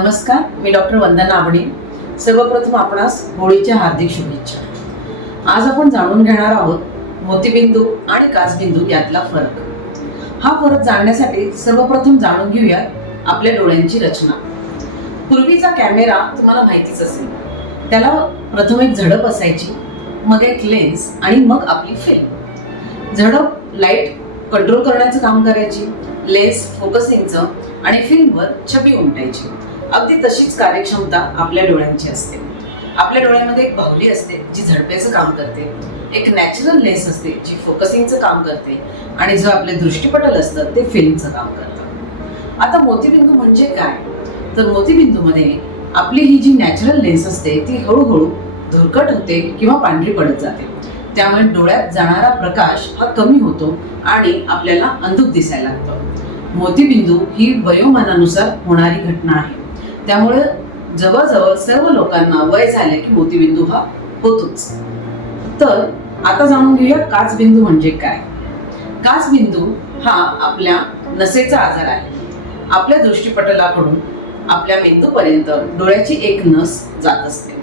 नमस्कार, मी डॉक्टर वंदना आबणे. सर्वप्रथम आपणास होळीच्या हार्दिक शुभेच्छा. आज आपण जाणून घेणार आहोत मोतीबिंदू आणि काचबिंदू यातला फरक. हा फरक जाणण्यासाठी सर्वप्रथम जाणून घेऊया आपल्या डोळ्यांची रचना. पूर्वीचा कॅमेरा तुम्हाला माहितीच असेल. त्याला प्रथम एक झडप असायची, मग एक लेन्स आणि मग आपली फिल्म. झडप लाईट कंट्रोल करण्याचं काम करायची, लेन्स फोकसिंगचं आणि फिल्मवर छबी उमटायची. अगदी तशीच कार्यक्षमता आपल्या डोळ्यांची असते. आपल्या डोळ्यामध्ये एक बाहुली असते जी झडपेचं काम करते, एक नॅचरल लेन्स असते जी फोकसिंगचं काम करते आणि जो आपले दृष्टिपटल असतं ते फिल्मचं काम करतं. आता मोतीबिंदू म्हणजे काय? तर मोतीबिंदूमध्ये आपली ही जी नॅचरल लेन्स असते ती हळूहळू धुरकट होते किंवा पांढरी पडत जाते. त्यामुळे डोळ्यात जाणारा प्रकाश हा कमी होतो आणि आपल्याला अंधुक दिसायला लागतं. मोतीबिंदू ही वयोमानानुसार होणारी घटना आहे. त्यामुळे जवळजवळ सर्व लोकांना वय झाले की मोतीबिंदू हा होतोच. तर आता जाणून घेऊया काचबिंदू म्हणजे काय. काचबिंदू हा आपल्या नसेचा आजार आहे. आपल्या दृष्टिपटलाकडून आपल्या मेंदूपर्यंत डोळ्याची एक नस जात असते.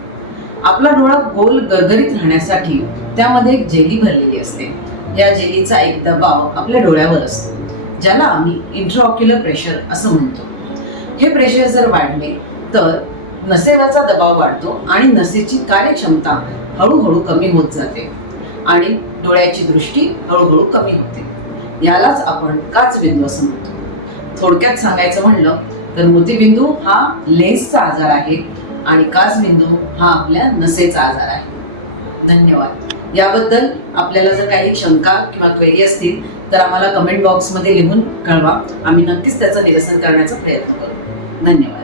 आपला डोळा गोल गरगरीत राहण्यासाठी त्यामध्ये एक जेली भरलेली असते. या जेलीचा एक दबाव आपल्या डोळ्यावर असतो, ज्याला आम्ही इंट्राऑक्युलर प्रेशर असं म्हणतो. हे प्रेशर जर वाढले तर नसेवरचा दबाव वाढतो आणि नसेची कार्यक्षमता हळूहळू कमी होत जाते आणि डोळ्याची दृष्टी हळूहळू कमी होते. यालाच आपण काचबिंदू असं म्हणतो. थोडक्यात सांगायचं म्हणलं तर मोतीबिंदू हा लेन्सचा आजार आहे आणि काचबिंदू हा आपल्या नसेचा आजार आहे. धन्यवाद. याबद्दल आपल्याला जर काही शंका किंवा क्वेरी असतील तर आम्हाला कमेंट बॉक्समध्ये लिहून कळवा. आम्ही नक्कीच त्याचं निरसन करण्याचा प्रयत्न करू. धन्यवाद.